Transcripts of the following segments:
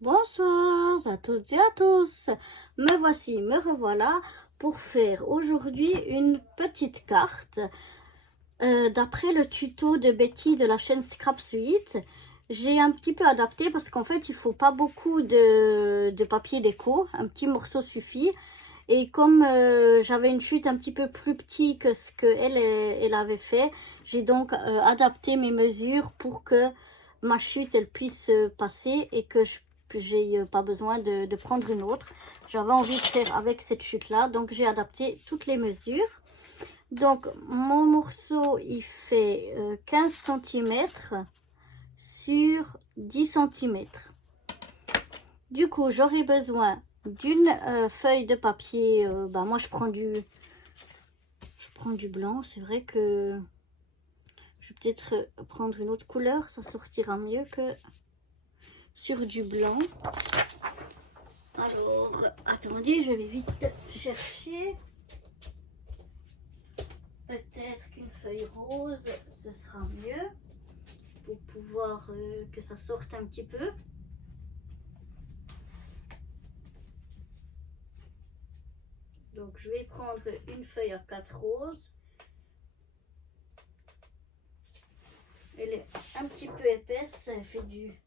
Bonsoir à toutes et à tous. Me voici, me revoilà pour faire aujourd'hui une petite carte. D'après le tuto de Betty de la chaîne Scrap Suite, j'ai un petit peu adapté parce qu'en fait il faut pas beaucoup de papier déco, un petit morceau suffit. Et comme j'avais une chute un petit peu plus petite que ce qu'elle avait fait, j'ai donc adapté mes mesures pour que ma chute elle puisse passer et que j'ai pas besoin de prendre une autre. J'avais envie de faire avec cette chute là, donc j'ai adapté toutes les mesures. Donc mon morceau il fait 15 cm sur 10 cm. Du coup j'aurai besoin d'une feuille de papier. Moi je prends du blanc. C'est vrai que je vais peut-être prendre une autre couleur, ça sortira mieux que sur du blanc. Alors attendez, je vais vite chercher. Peut-être qu'une feuille rose ce sera mieux pour pouvoir que ça sorte un petit peu. Donc je vais prendre une feuille à 4 roses. Elle est un petit peu épaisse, ça fait du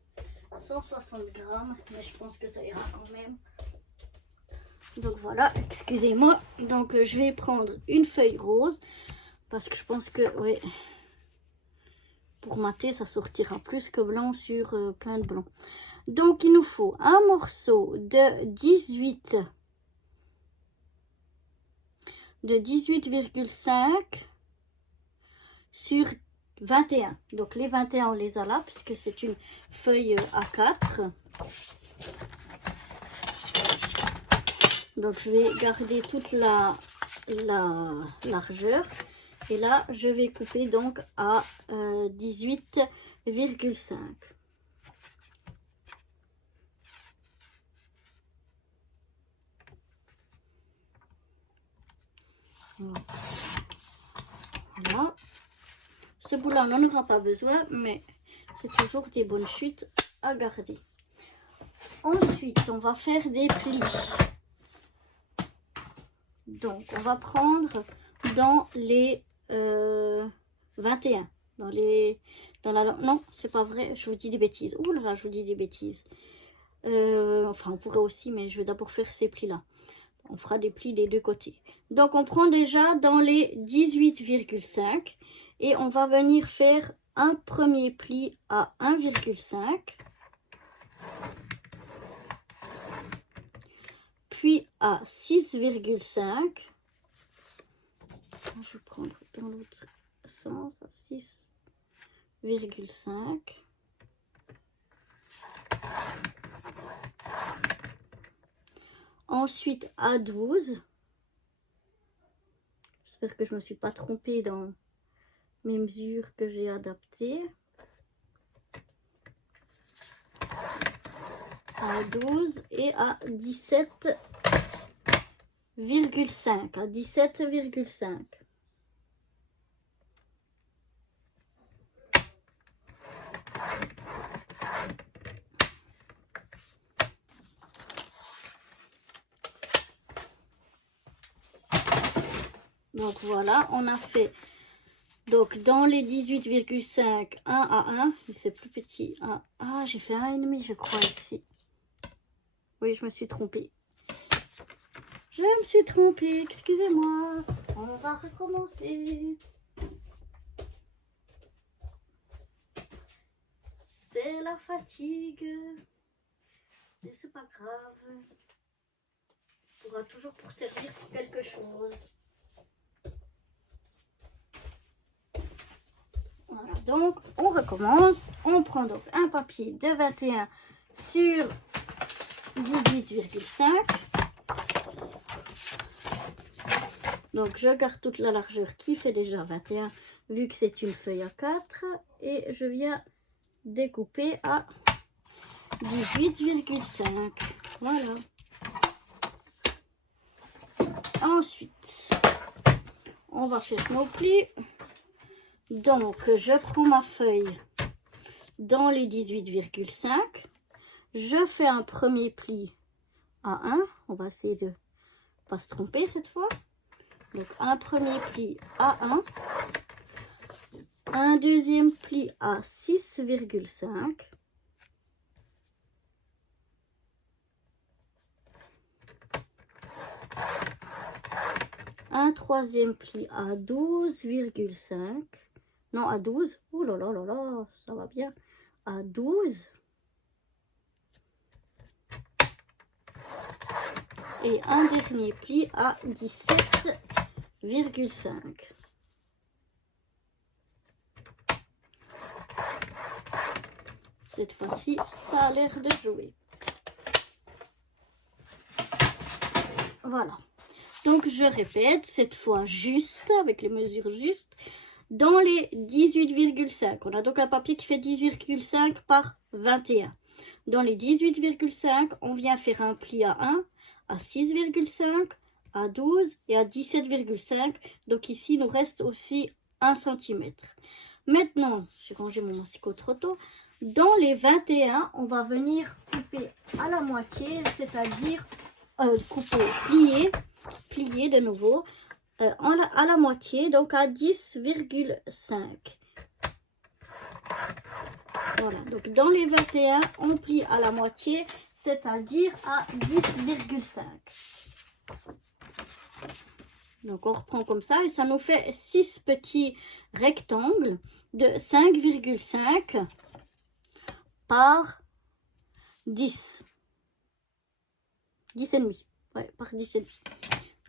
160 grammes, mais je pense que ça ira quand même. Donc voilà, excusez-moi. Donc je vais prendre une feuille rose parce que je pense que oui, pour mater ça sortira plus que blanc sur plein de blanc. Donc il nous faut un morceau de 18,5 sur 21. Donc les 21 on les a là puisque c'est une feuille A4. Donc je vais garder toute la largeur et là je vais couper donc à 18,5. Voilà. Ce bout là on n'en aura pas besoin, mais c'est toujours des bonnes chutes à garder. Ensuite on va faire des plis. Donc on va prendre dans les 21. Non, c'est pas vrai, je vous dis des bêtises. Ouh là là, je vous dis des bêtises. Enfin, on pourrait aussi, mais je vais d'abord faire ces plis-là. On fera des plis des deux côtés. Donc, on prend déjà dans les 18,5 et on va venir faire un premier pli à 1,5. Puis à 6,5. Je vais prendre dans l'autre sens à 6,5. Ensuite à 12. J'espère que je ne me suis pas trompée dans mes mesures que j'ai adaptées. À 12 et à 17,5. À 17,5. Donc voilà, on a fait donc dans les 18,5, 1 à 1, c'est plus petit. Ah, j'ai fait 1,5 je crois ici. Oui, je me suis trompée. Je me suis trompée, excusez-moi. On va recommencer. C'est la fatigue. Mais c'est pas grave. On pourra toujours pour servir pour quelque chose. Voilà, donc on recommence. On prend donc un papier de 21 sur 18,5. Donc je garde toute la largeur qui fait déjà 21 vu que c'est une feuille à 4 et je viens découper à 18,5. Voilà. Ensuite, on va faire nos plis. Donc je prends ma feuille dans les 18,5. je fais un premier pli à 1. On va essayer de pas se tromper cette fois. Donc un premier pli à 1. Un deuxième pli à 6,5. Un troisième pli à 12,5. Non, à 12. Oh là là là là, ça va bien. À 12. Et un dernier pli à 17,5. Cette fois-ci, ça a l'air de jouer. Voilà. Donc, je répète, cette fois juste, avec les mesures justes, dans les 18,5. On a donc un papier qui fait 18,5 par 21. Dans les 18,5, on vient faire un pli à 1, à 6,5, à 12 et à 17,5. Donc ici, il nous reste aussi 1 cm. Maintenant, j'ai rangé mon massicot trop tôt. Dans les 21, on va venir couper à la moitié, c'est-à-dire plier de nouveau à la moitié, donc à 10,5. Voilà, donc dans les 21, on plie à la moitié, c'est-à-dire à 10,5. Donc on reprend comme ça et ça nous fait 6 petits rectangles de 5,5 par 10. 10,5. Ouais, par 10,5.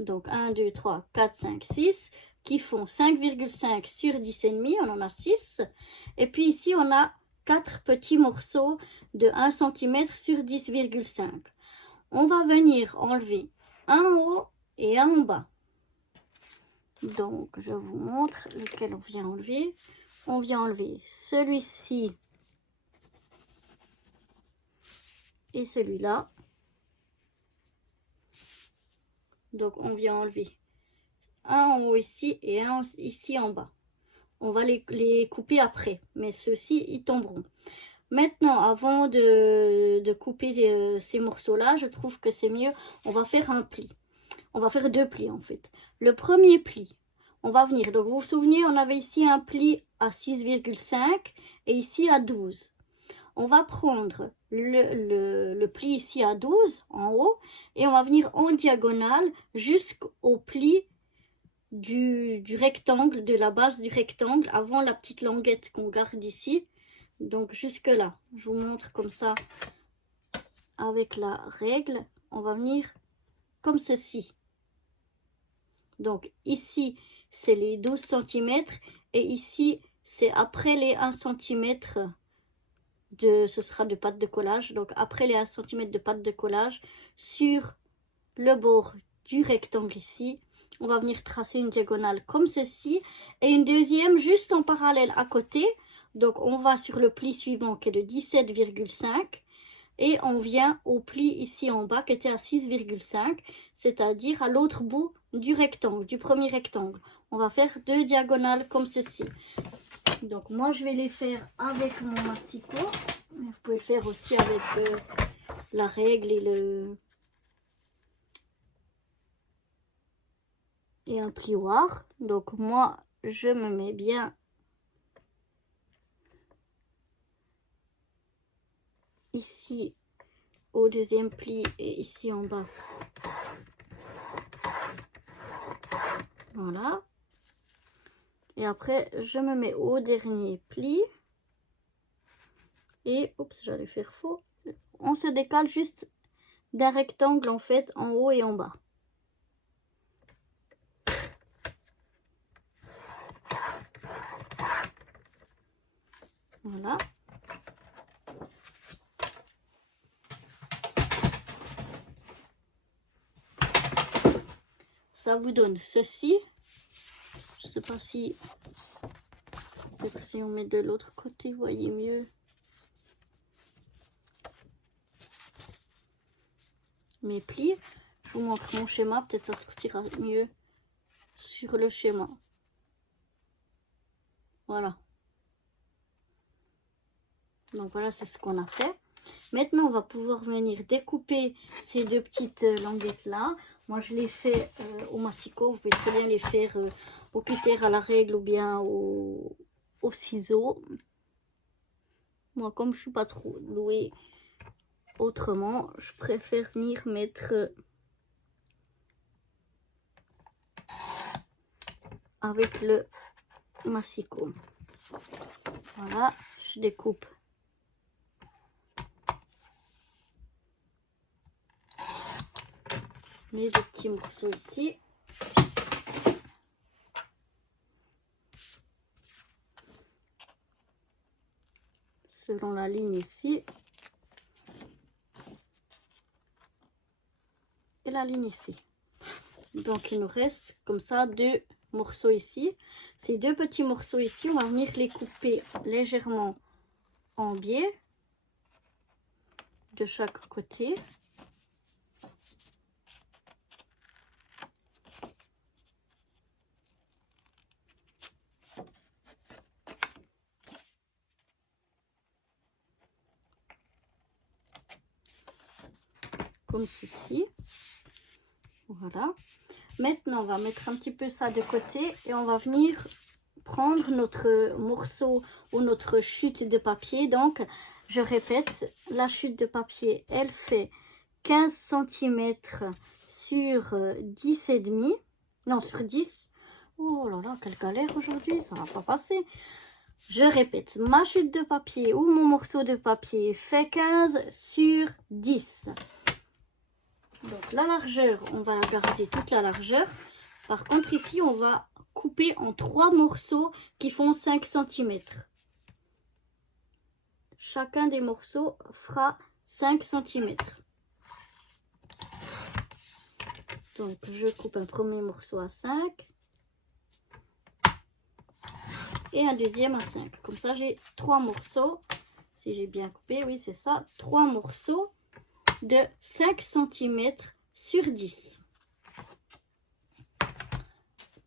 Donc 1, 2, 3, 4, 5, 6 qui font 5,5 sur 10,5. On en a 6. Et puis ici, on a 4 petits morceaux de 1 cm sur 10,5. On va venir enlever un en haut et un en bas. Donc, je vous montre lequel on vient enlever. On vient enlever celui-ci et celui-là. Donc, on vient enlever un en haut ici et un ici en bas. On va les couper après, mais ceux-ci, ils tomberont. Maintenant, avant de couper ces morceaux-là, je trouve que c'est mieux. On va faire un pli. On va faire 2 plis en fait. Le premier pli, on va venir. Donc, vous vous souvenez, on avait ici un pli à 6,5 et ici à 12. On va prendre le pli ici à 12 en haut et on va venir en diagonale jusqu'au pli du rectangle, de la base du rectangle, avant la petite languette qu'on garde ici. Donc jusque là, je vous montre comme ça avec la règle. On va venir comme ceci. Donc ici, c'est les 12 cm et ici, c'est après les 1 cm ce sera de pâte de collage. Donc après les 1 cm de pâte de collage sur le bord du rectangle ici, on va venir tracer une diagonale comme ceci et une deuxième juste en parallèle à côté. Donc on va sur le pli suivant qui est de 17,5 et on vient au pli ici en bas qui était à 6,5, c'est-à-dire à l'autre bout du rectangle, du premier rectangle. On va faire 2 diagonales comme ceci. Donc moi je vais les faire avec mon massicot. Vous pouvez le faire aussi avec la règle et un plioir. Donc moi je me mets bien ici au deuxième pli et ici en bas. Voilà. Et après je me mets au dernier pli. Et oups, j'allais faire faux. On se décale juste d'un rectangle en fait en haut et en bas. Voilà. Ça vous donne ceci. Je sais pas si... Peut-être si on met de l'autre côté, vous voyez mieux. Mes plis. Je vous montre mon schéma. Peut-être ça se sortira mieux sur le schéma. Voilà. Donc voilà, c'est ce qu'on a fait. Maintenant, on va pouvoir venir découper ces deux petites languettes là. Moi, je les fais au massicot. Vous pouvez très bien les faire au cutter à la règle ou bien au ciseau. Moi, comme je suis pas trop douée autrement, je préfère venir mettre avec le massicot. Voilà, je découpe mes deux petits morceaux ici. Selon la ligne ici. Et la ligne ici. Donc il nous reste comme ça deux morceaux ici. Ces deux petits morceaux ici, on va venir les couper légèrement en biais de chaque côté. Comme ceci. Voilà. Maintenant, on va mettre un petit peu ça de côté et on va venir prendre notre morceau ou notre chute de papier. Donc, je répète, la chute de papier, elle fait 15 cm sur 10,5. Non, sur 10. Oh là là, quelle galère aujourd'hui, ça va pas passer. Je répète, ma chute de papier ou mon morceau de papier fait 15 sur 10. Donc la largeur, on va garder toute la largeur. Par contre ici, on va couper en 3 morceaux qui font 5 cm. Chacun des morceaux fera 5 cm. Donc je coupe un premier morceau à 5. Et un deuxième à 5. Comme ça, j'ai 3 morceaux. Si j'ai bien coupé, oui, c'est ça. 3 morceaux de 5 cm sur 10.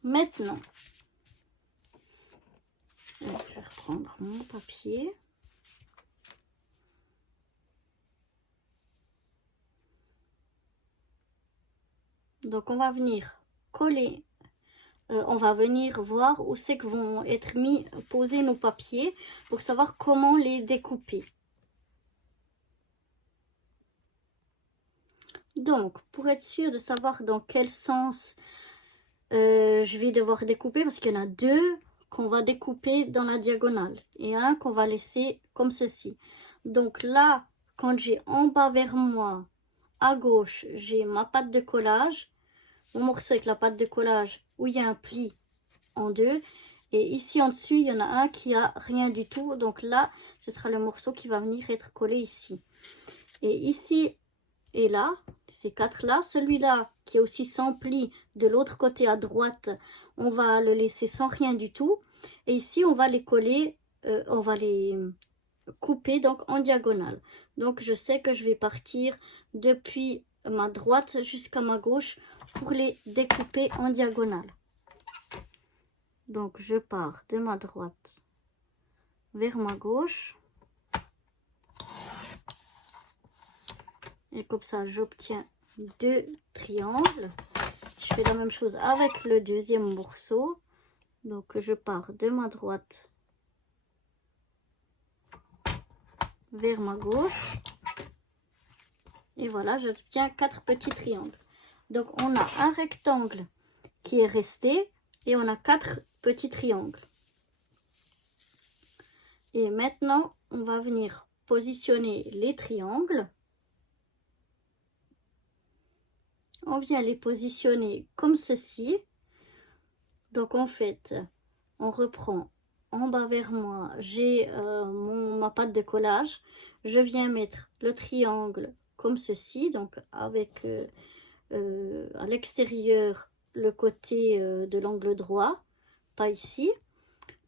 Maintenant, je vais reprendre mon papier. Donc, on va venir coller. On va venir voir où c'est que vont être posés nos papiers pour savoir comment les découper. Donc, pour être sûr de savoir dans quel sens je vais devoir découper, parce qu'il y en a deux qu'on va découper dans la diagonale et un qu'on va laisser comme ceci. Donc là, quand j'ai en bas vers moi, à gauche, j'ai ma pâte de collage, mon morceau avec la pâte de collage où il y a un pli en deux. Et ici en dessus, il y en a un qui a rien du tout. Donc là, ce sera le morceau qui va venir être collé ici. Et ici et là, ces quatre là, celui-là qui est aussi sans pli de l'autre côté à droite, on va le laisser sans rien du tout. Et ici, on va les coller, on va les couper donc en diagonale. Donc je sais que je vais partir depuis ma droite jusqu'à ma gauche pour les découper en diagonale. Donc je pars de ma droite vers ma gauche. Et comme ça, j'obtiens deux triangles. Je fais la même chose avec le deuxième morceau. Donc je pars de ma droite vers ma gauche. Et voilà, j'obtiens 4 petits triangles. Donc on a un rectangle qui est resté et on a 4 petits triangles. Et maintenant, on va venir positionner les triangles. On vient les positionner comme ceci. Donc en fait, on reprend en bas vers moi, j'ai ma pâte de collage. Je viens mettre le triangle comme ceci, donc avec à l'extérieur le côté de l'angle droit, pas ici.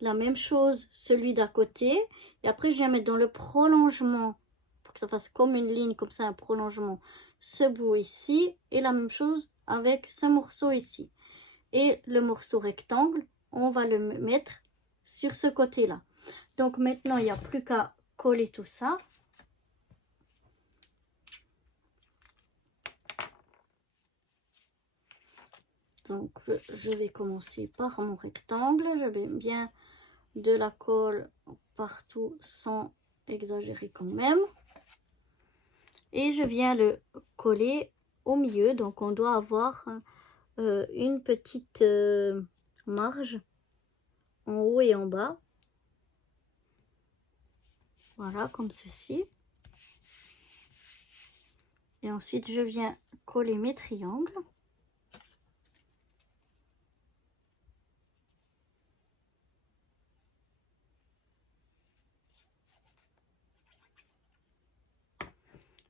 La même chose, celui d'à côté. Et après, je viens mettre dans le prolongement, pour que ça fasse comme une ligne, comme ça, un prolongement, ce bout ici. Et la même chose avec ce morceau ici. Et le morceau rectangle, on va le mettre sur ce côté-là. Donc maintenant, il n'y a plus qu'à coller tout ça. Donc je vais commencer par mon rectangle. Je mets bien de la colle partout sans exagérer quand même. Et je viens le coller au milieu. Donc on doit avoir une petite marge en haut et en bas. Voilà, comme ceci. Et ensuite, je viens coller mes triangles.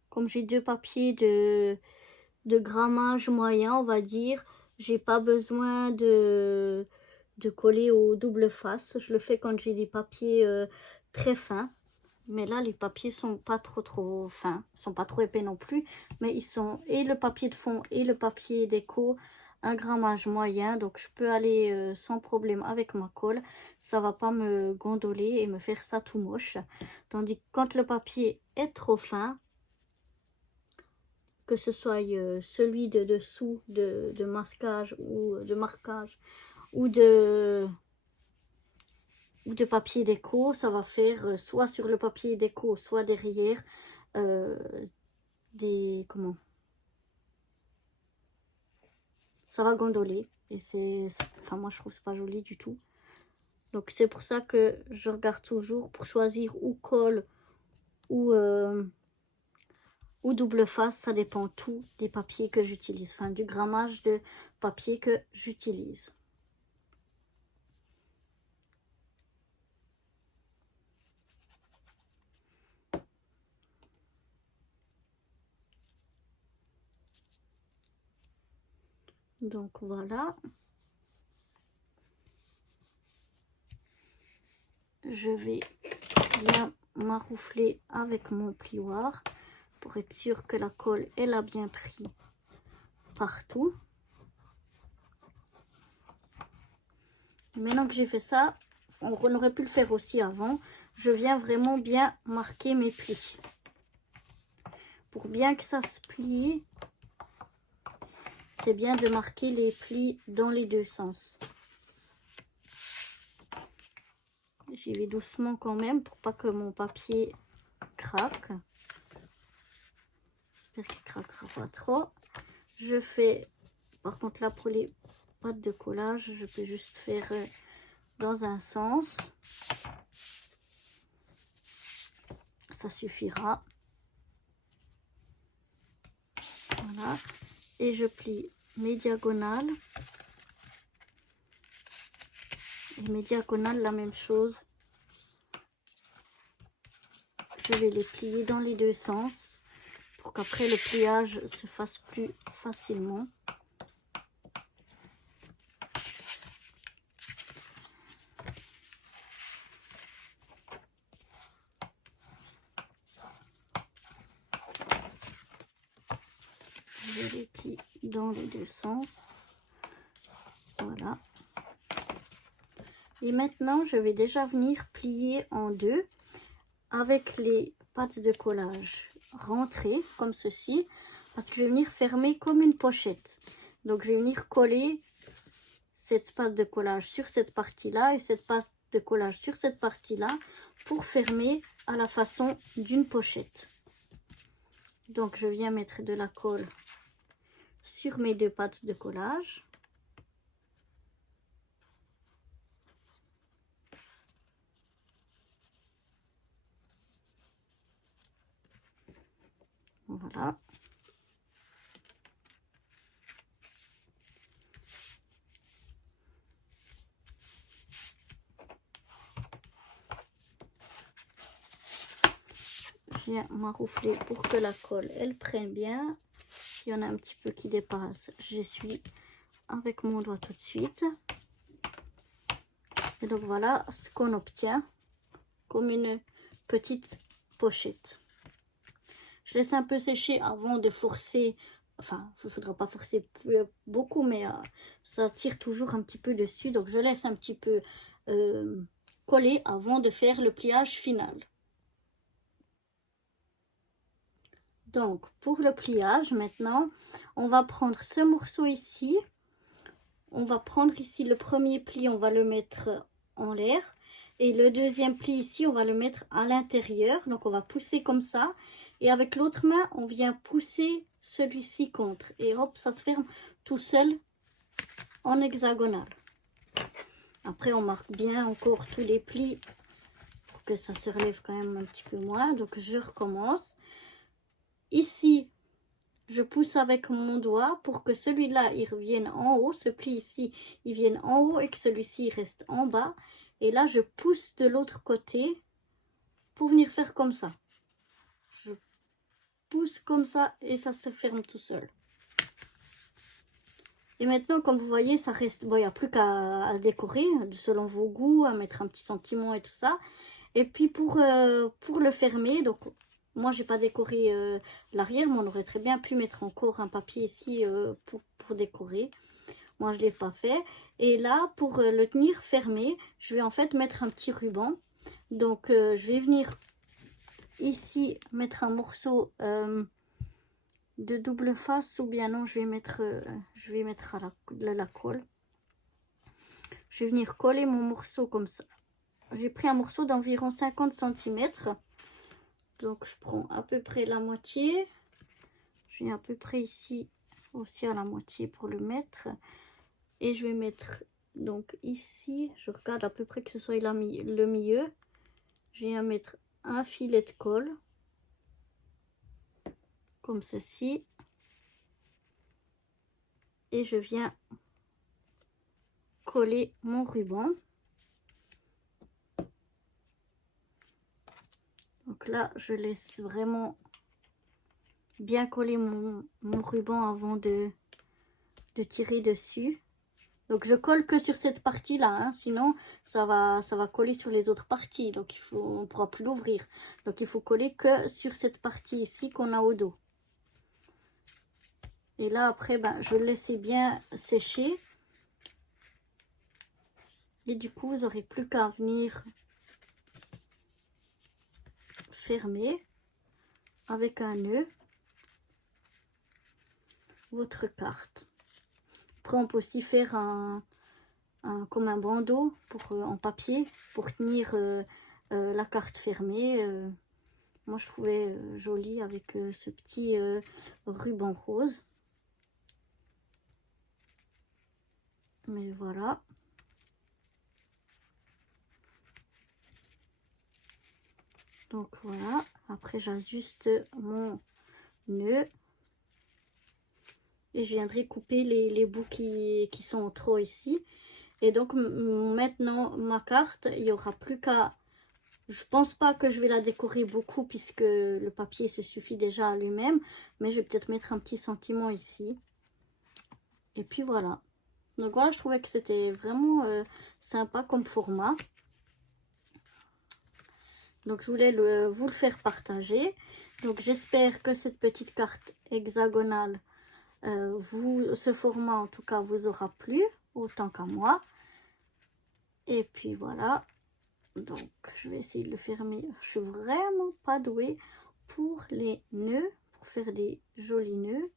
Comme j'ai deux papiers de grammage moyen, on va dire, j'ai pas besoin de coller au double face. Je le fais quand j'ai des papiers très fins. Mais là, les papiers sont pas trop fins. Ils sont pas trop épais non plus. Mais ils sont, et le papier de fond et le papier déco, un grammage moyen. Donc, je peux aller sans problème avec ma colle. Ça va pas me gondoler et me faire ça tout moche. Tandis que quand le papier est trop fin, que ce soit celui de dessous de masquage ou de marquage ou de papier déco, ça va faire soit sur le papier déco, soit derrière ça va gondoler et enfin moi je trouve c'est pas joli du tout. Donc c'est pour ça que je regarde toujours pour choisir ou colle ou double face, ça dépend tout des papiers que j'utilise, enfin du grammage de papier que j'utilise. Donc voilà. Je vais bien maroufler avec mon plioir pour être sûr que la colle elle a bien pris partout. Maintenant que j'ai fait ça, on aurait pu le faire aussi avant. Je viens vraiment bien marquer mes plis. Pour bien que ça se plie, c'est bien de marquer les plis dans les deux sens. J'y vais doucement quand même pour pas que mon papier craque. J'espère qu'il craquera pas trop. Je fais, par contre là pour les pattes de collage, je peux juste faire dans un sens. Ça suffira. Voilà. Et je plie mes diagonales. Et mes diagonales, la même chose. Je vais les plier dans les deux sens pour qu'après le pliage se fasse plus facilement. Je les plie dans les deux sens. Voilà. Et maintenant, je vais déjà venir plier en deux avec les pattes de collage rentrées comme ceci, parce que je vais venir fermer comme une pochette. Donc, je vais venir coller cette patte de collage sur cette partie-là et cette patte de collage sur cette partie-là pour fermer à la façon d'une pochette. Donc, je viens mettre de la colle sur mes deux pattes de collage. Voilà. Je viens maroufler pour que la colle, elle prenne bien. S'il y en a un petit peu qui dépasse, j'essuie avec mon doigt tout de suite. Et donc voilà ce qu'on obtient comme une petite pochette. Je laisse un peu sécher avant de forcer. Enfin, il ne faudra pas forcer beaucoup, mais ça tire toujours un petit peu dessus. Donc, je laisse un petit peu coller avant de faire le pliage final. Donc, pour le pliage, maintenant, on va prendre ce morceau ici. on va prendre ici le premier pli, on va le mettre en l'air. Et le deuxième pli ici, on va le mettre à l'intérieur. Donc on va pousser comme ça. Et avec l'autre main, on vient pousser celui-ci contre. Et hop, ça se ferme tout seul en hexagonale. Après, on marque bien encore tous les plis pour que ça se relève quand même un petit peu moins. Donc je recommence. Ici, je pousse avec mon doigt pour que celui-là, il revienne en haut. Ce pli ici, il vienne en haut et que celui-ci reste en bas. Et là, je pousse de l'autre côté pour venir faire comme ça. Je pousse comme ça et ça se ferme tout seul. Et maintenant, comme vous voyez, ça reste... Bon, il n'y a plus qu'à décorer selon vos goûts, à mettre un petit sentiment et tout ça. Et puis pour le fermer, donc moi j'ai pas décoré l'arrière, mais on aurait très bien pu mettre encore un papier ici pour décorer. Moi je l'ai pas fait. Et là pour le tenir fermé, je vais en fait mettre un petit ruban. Donc je vais venir ici mettre un morceau de double face, ou bien non, je vais mettre de la colle. Je vais venir coller mon morceau comme ça. J'ai pris un morceau d'environ 50 cm. Donc je prends à peu près la moitié. Je viens à peu près ici aussi à la moitié pour le mettre. Et je vais mettre donc ici, je regarde à peu près que ce soit le milieu. Je viens mettre un filet de colle. Comme ceci. Et je viens coller mon ruban. Donc là, je laisse vraiment bien coller mon ruban avant de tirer dessus. Donc je colle que sur cette partie là, hein, sinon ça va coller sur les autres parties. Donc on ne pourra plus l'ouvrir. Donc il faut coller que sur cette partie ici qu'on a au dos. Et là après, ben, je le laisse bien sécher. Et du coup, vous n'aurez plus qu'à venir fermer avec un nœud votre carte. Après, on peut aussi faire comme un bandeau en papier pour tenir la carte fermée. Moi, je trouvais joli avec ce petit ruban rose. Mais voilà. Donc voilà. Après, j'ajuste mon nœud. Et je viendrai couper les bouts qui sont trop ici. Et donc maintenant, ma carte, il n'y aura plus qu'à... Je pense pas que je vais la décorer beaucoup puisque le papier se suffit déjà à lui-même. Mais je vais peut-être mettre un petit sentiment ici. Et puis voilà. Donc voilà, je trouvais que c'était vraiment sympa comme format. Donc je voulais vous le faire partager. Donc j'espère que cette petite carte hexagonale, ce format en tout cas vous aura plu autant qu'à moi. Et puis voilà. Donc je vais essayer de le fermer. Je suis vraiment pas douée pour les nœuds, pour faire des jolis nœuds.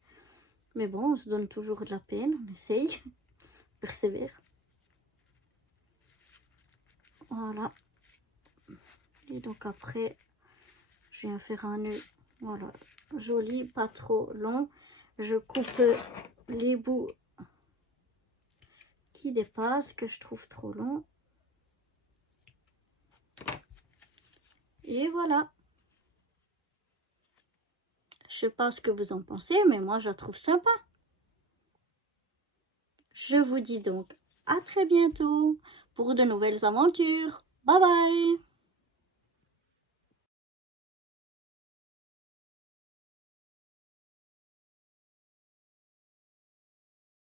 Mais bon, on se donne toujours de la peine, on essaye, persévère. Voilà. Et donc après, je viens faire un nœud, voilà, joli, pas trop long. Je coupe les bouts qui dépassent, que je trouve trop long. Et voilà. Je sais pas ce que vous en pensez, mais moi je la trouve sympa. Je vous dis donc à très bientôt pour de nouvelles aventures. Bye bye!